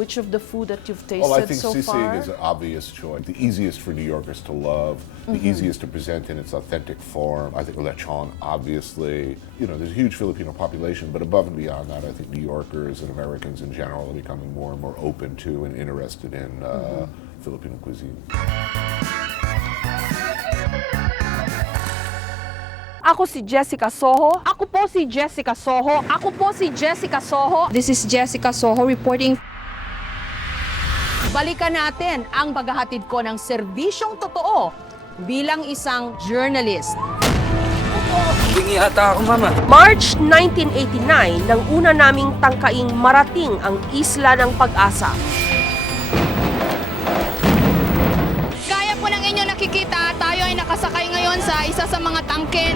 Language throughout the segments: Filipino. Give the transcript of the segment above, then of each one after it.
Which of the food that you've Oh, I tasted think so sisig far? is an obvious choice. The easiest for New Yorkers to love, the easiest to present in its authentic form. I think lechon, obviously. You know, there's a huge Filipino population, but above and beyond that, I think New Yorkers and Americans in general are becoming more and more open to and interested in Filipino cuisine. Ako si Jessica Soho. Ako po si Jessica Soho. Ako po si Jessica Soho. This is Jessica Soho reporting. Balikan natin ang paghahatid ko ng serbisyong totoo bilang isang journalist. Bingi ata ako, Mama. March 1989 nang una naming tangkaing marating ang isla ng pag-asa. Gaya po ng inyo nakikita, tayo ay nakasakay ngayon sa isa sa mga tangke.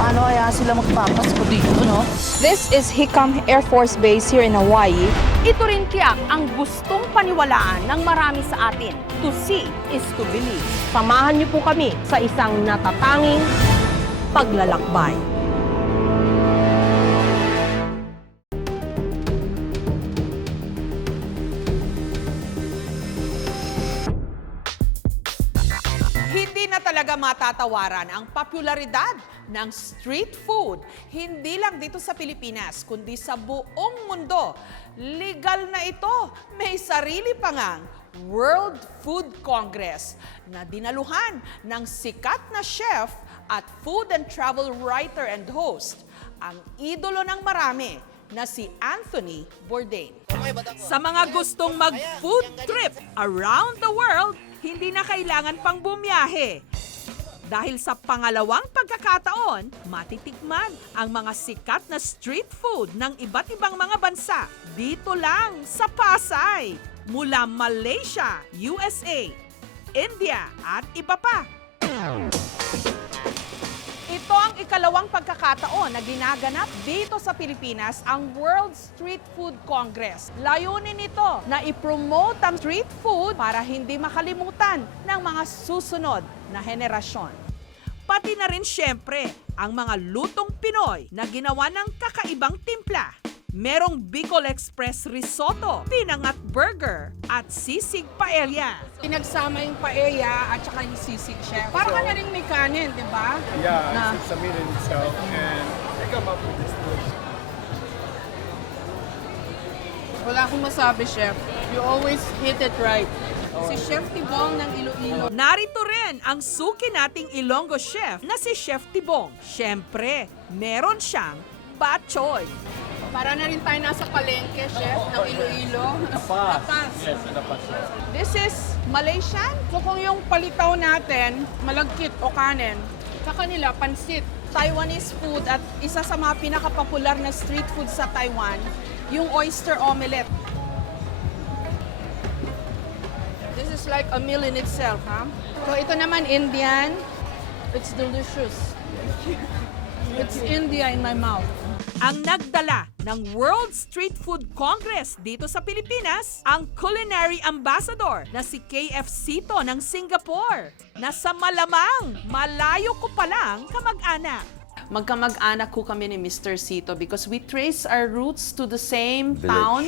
Paano kaya sila magpapasko dito, no? This is Hickam Air Force Base here in Hawaii. Ito rin tiyak ang gustong paniwalaan ng marami sa atin. To see is to believe. Samahan niyo po kami sa isang natatanging paglalakbay. Hindi na talaga matatawaran ang popularidad ng street food. Hindi lang dito sa Pilipinas, kundi sa buong mundo. Legal na ito. May sarili pa ngang World Food Congress na dinaluhan ng sikat na chef at food and travel writer and host, ang idolo ng marami na si Anthony Bourdain. Sa mga gustong mag-food trip around the world, hindi na kailangan pang bumiyahe. Dahil sa pangalawang pagkakataon, matitikman ang mga sikat na street food ng iba't ibang mga bansa dito lang sa Pasay. Mula Malaysia, USA, India at iba pa. Ito ang ikalawang pagkakataon na ginaganap dito sa Pilipinas ang World Street Food Congress. Layunin nito na ipromote ang street food para hindi makalimutan ng mga susunod na henerasyon. Pati na rin syempre ang mga lutong Pinoy na ginawa ng kakaibang timpla. Merong Bicol Express Risotto, pinangat burger at sisig paella. Pinagsama yung paella at saka yung sisig, chef. Para ka na rin may kanin, di ba? Yeah, it's a meal in itself, and they come up with this food. Wala akong masabi, chef. You always hit it right. Si Chef Tibong ng Iloilo. Narito rin ang suki nating Ilonggo chef na si Chef Tibong. Siyempre, meron siyang batchoy. Para na rin tayo nasa palengke, chef, ng Iloilo. Tapas. Yes, and the pasta. This is Malaysian. So kung yung palitaw natin, malagkit o kanin, sa kanila, pansit. Taiwanese food at isa sa mga pinakapopular na street food sa Taiwan, yung oyster omelette. This is like a meal in itself, ha? So ito naman, Indian. It's delicious. It's India in my mouth. Ang nagdala ng World Street Food Congress dito sa Pilipinas, ang Culinary Ambassador na si KF Sito ng Singapore, na sa malamang malayo ko palang kamag-anak. Magkamag-anak ko kami ni Mr. Sito because we trace our roots to the same town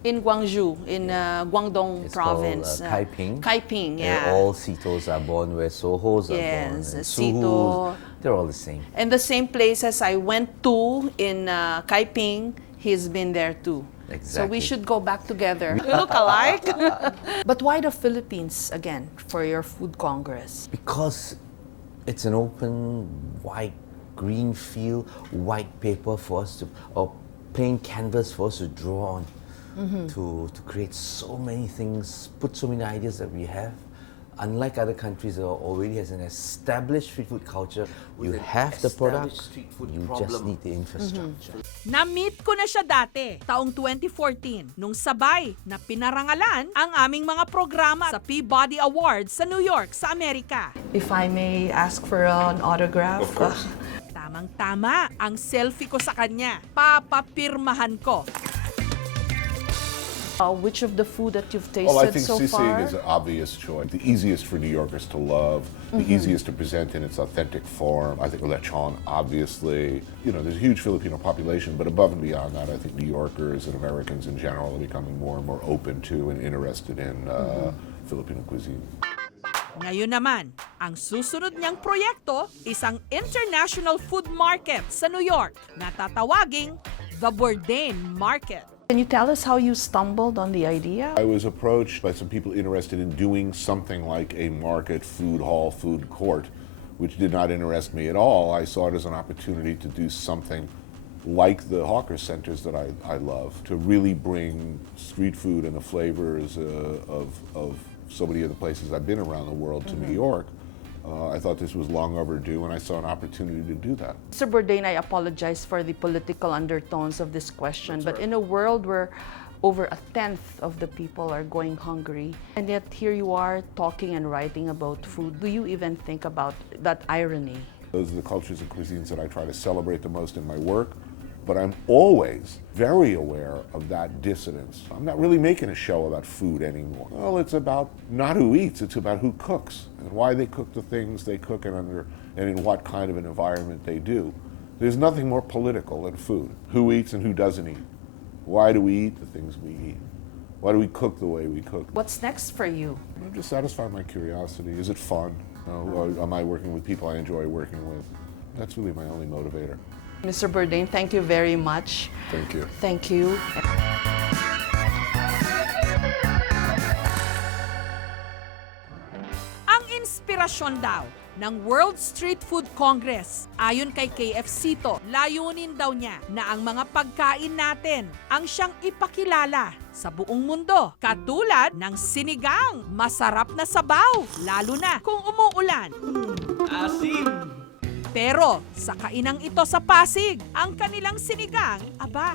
in Gwangju, in Guangdong It's province. called Kaiping. Kaiping, yeah. Where all Sitos are born, where Sohos are born, Yes, and Sito. Suhus, they're all the same. And the same places I went to in Kaiping, he's been there too. So we Exactly. should go back together. We look alike. But why the Philippines again for your food congress? Because it's an open, white, green field, white paper for us to, or plain canvas for us to draw on, to create so many things, put so many ideas that we have. Unlike other countries that already has an established street food culture, you have the product, you just need the infrastructure. Na-meet ko na siya dati, taong 2014, nung sabay na pinarangalan ang aming mga programa sa Peabody Awards sa New York, sa Amerika. If I may ask for an autograph. Of course. Tamang-tama ang selfie ko sa kanya. Papapirmahan ko. Which of the food that you've tasted Oh, I think so sisig far? is an obvious choice. The easiest for New Yorkers to love, the easiest to present in its authentic form. I think lechon, obviously. You know, there's a huge Filipino population, but above and beyond that, I think New Yorkers and Americans in general are becoming more and more open to and interested in Filipino cuisine. Ngayon naman, ang susunod niyang proyekto, isang international food market sa New York na tatawaging The Bourdain Market. Can you tell us how you stumbled on the idea? I was approached by some people interested in doing something like a market, food hall, food court, which did not interest me at all. I saw it as an opportunity to do something like the hawker centers that I love, to really bring street food and the flavors of so many of the places I've been around the world to New York. I thought this was long overdue, and I saw an opportunity to do that. Mr. Bourdain, I apologize for the political undertones of this question, but in a world where over a tenth of the people are going hungry, and yet here you are talking and writing about food, do you even think about that irony? Those are the cultures and cuisines that I try to celebrate the most in my work, but I'm always very aware of that dissonance. I'm not really making a show about food anymore. Well, it's about not who eats, it's about who cooks and why they cook the things they cook and in what kind of an environment they do. There's nothing more political than food. Who eats and who doesn't eat. Why do we eat the things we eat? Why do we cook the way we cook? What's next for you? I'm just satisfying my curiosity. Is it fun? Or am I working with people I enjoy working with? That's really my only motivator. Mr. Bourdain, thank you very much. Thank you. Thank you. Ang inspirasyon daw ng World Street Food Congress, ayon kay KFC to, layunin daw niya na ang mga pagkain natin ang siyang ipakilala sa buong mundo. Katulad ng sinigang, masarap na sabaw, lalo na kung umuulan. Asim! Pero sa kainang ito sa Pasig, ang kanilang sinigang,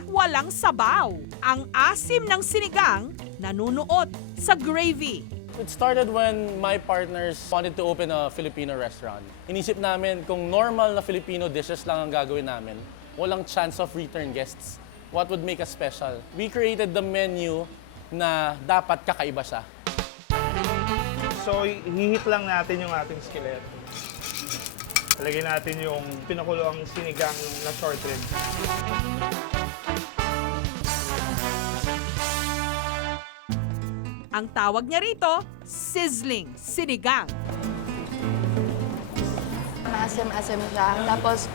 walang sabaw. Ang asim ng sinigang, nanunuot sa gravy. It started when my partners wanted to open a Filipino restaurant. Inisip namin kung normal na Filipino dishes lang ang gagawin namin, walang chance of return guests. What would make us special? We created the menu na dapat kakaiba siya. So, hihit lang natin yung ating skillet. Lagyan natin yung pinakuloang sinigang na short ribs. Ang tawag niya rito, sizzling sinigang. Maasim-asim siya. Tapos,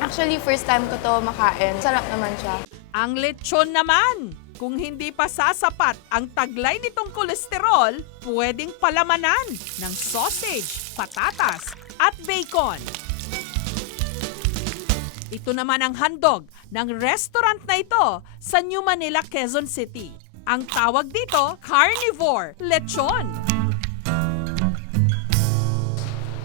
actually, first time ko to makain. Sarap naman siya. Ang lechon naman, kung hindi pa sasapat ang taglay nitong kolesterol, pwedeng palamanan ng sausage, patatas, at bacon. Ito naman ang handog ng restaurant na ito sa New Manila, Quezon City. Ang tawag dito, carnivore lechon.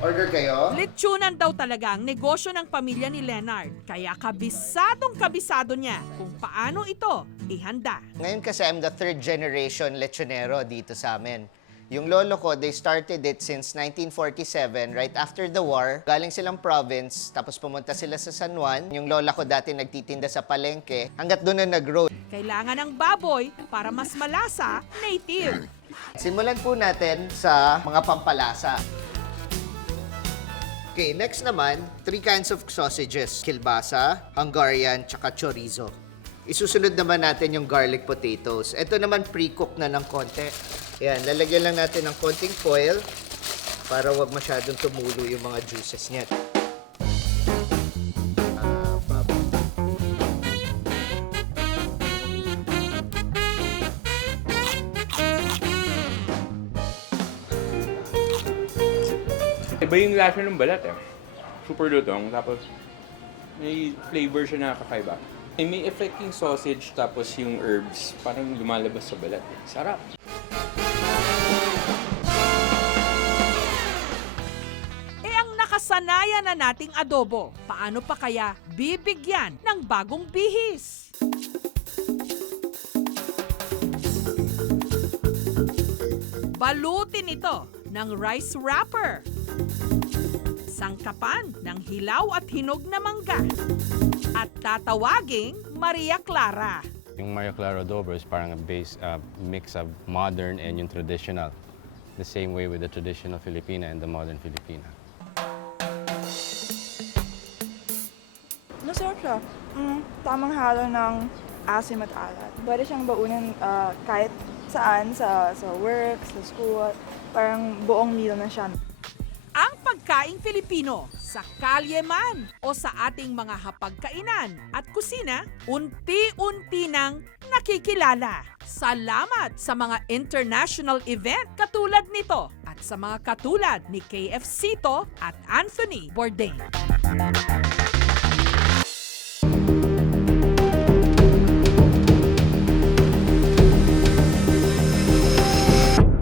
Order kayo? Lechonan daw talaga ang negosyo ng pamilya ni Leonard. Kaya kabisadong-kabisado niya kung paano ito ihanda. Ngayon kasi I'm the third generation lechonero dito sa amin. Yung lolo ko, they started it since 1947, right after the war. Galing silang province, tapos pumunta sila sa San Juan. Yung lola ko dati nagtitinda sa palengke, hanggat doon na nag-grow. Kailangan ng baboy para mas malasa, native. Simulan po natin sa mga pampalasa. Okay, next naman, 3 kinds of sausages. Kielbasa, Hungarian, tsaka chorizo. Isusunod naman natin yung garlic potatoes. Ito naman pre-cook na ng konti. Yan, lalagyan lang natin ng konting foil para wag masyadong tumulo yung mga juices niya. Iba yung lasa ng balat eh. Super lutong, tapos may flavor siya na kakaiba. May effect yung sausage tapos yung herbs, parang lumalabas sa balat. Sarap! Nakasanayan na nating adobo. Paano pa kaya bibigyan ng bagong bihis? Balutin ito ng rice wrapper. Sangkapan ng hilaw at hinog na mangga. At tatawaging Maria Clara. Yung Mario Claro adobo is parang a mix of modern and yung traditional. The same way with the traditional Filipina and the modern Filipina. Masarap siya. Tamang halo ng asim at alat. Pwede siyang baunin kahit saan, sa work, sa school. Parang buong meal na siya. Ang pagkaing Filipino sa kalye man o sa ating mga hapagkainan at kusina, unti-unti nang nakikilala. Salamat sa mga international event katulad nito at sa mga katulad ni KFC to at Anthony Bourdain.